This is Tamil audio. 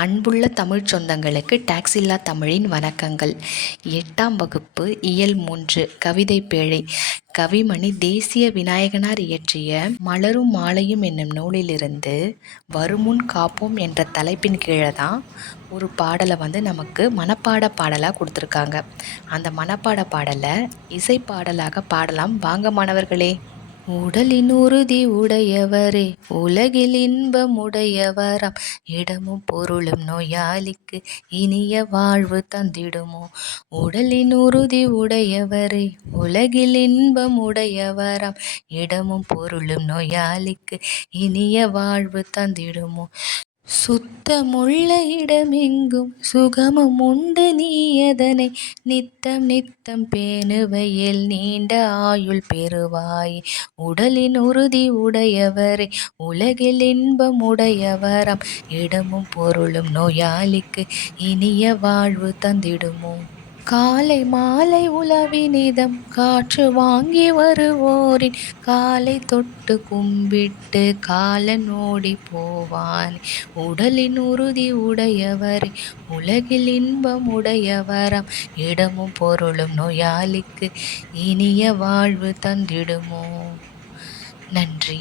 அன்புள்ள தமிழ் சொந்தங்களுக்கு டாக்ஸ் இல்லா தமிழின் வணக்கங்கள். 8ஆம் வகுப்பு இயல் 3 கவிதை பேழை. கவிமணி தேசிய விநாயகனார் இயற்றிய மலரும் மாலையும் என்னும் நூலிலிருந்து வருமுன் காப்போம் என்ற தலைப்பின் கீழே தான் ஒரு பாடலை நமக்கு மனப்பாட பாடலாக கொடுத்துருக்காங்க. அந்த மனப்பாட பாடலை இசைப்பாடலாக பாடலாம் வாங்க மாணவர்களே. உடலின் உறுதி உடையவரே உலகில் இன்பம் உடையவராம், இடமும் பொருளும் நோயாளிக்கு இனிய வாழ்வு தந்திடுமோ. உடலின் உறுதி உடையவரே உலகில் இன்பம் உடையவராம், இடமும் பொருளும் நோயாளிக்கு இனிய வாழ்வு தந்திடுமோ. சுத்தமுள்ள இடமெங்கும் சுகமும் உண்டு, நீ அதனை நித்தம் நித்தம் பேணுவையில் நீண்ட ஆயுள் பெறுவாய். உடலின் உறுதி உடையவரே உலகில் இன்பம் உடையவராம், இடமும் பொருளும் நோயாளிக்கு இனிய வாழ்வு தந்திடுமோ. காலை மாலை உலவினிதம் காற்று வாங்கி வருவோரின் காலை தொட்டு கும்பிட்டு காலன் ஓடி போவான். உடலின் உறுதி உடையவரே உலகில் இன்பம் உடையவராம், இடமும் பொருளும் நோயாளிக்கு இனிய வாழ்வு தந்திடுமோ. நன்றி.